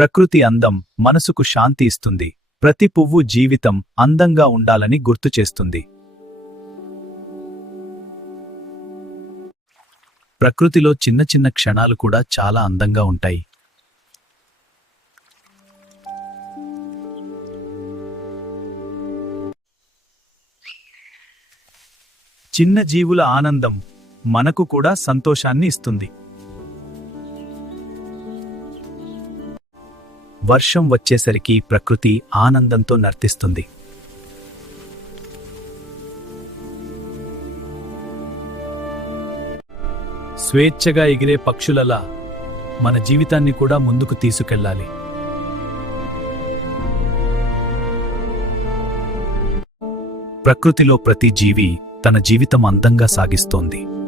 ప్రకృతి అందం మనసుకు శాంతి ఇస్తుంది. ప్రతి పువ్వు జీవితం అందంగా ఉండాలని గుర్తుచేస్తుంది. ప్రకృతిలో చిన్న చిన్న క్షణాలు కూడా చాలా అందంగా ఉంటాయి. చిన్న జీవుల ఆనందం మనకు కూడా సంతోషాన్ని ఇస్తుంది. వర్షం వచ్చేసరికి ప్రకృతి ఆనందంతో నర్తిస్తుంది. స్వేచ్ఛగా ఎగిరే పక్షులలా మన జీవితాన్ని కూడా ముందుకు తీసుకెళ్ళాలి. ప్రకృతిలో ప్రతి జీవి తన జీవితం అందంగా సాగిస్తోంది.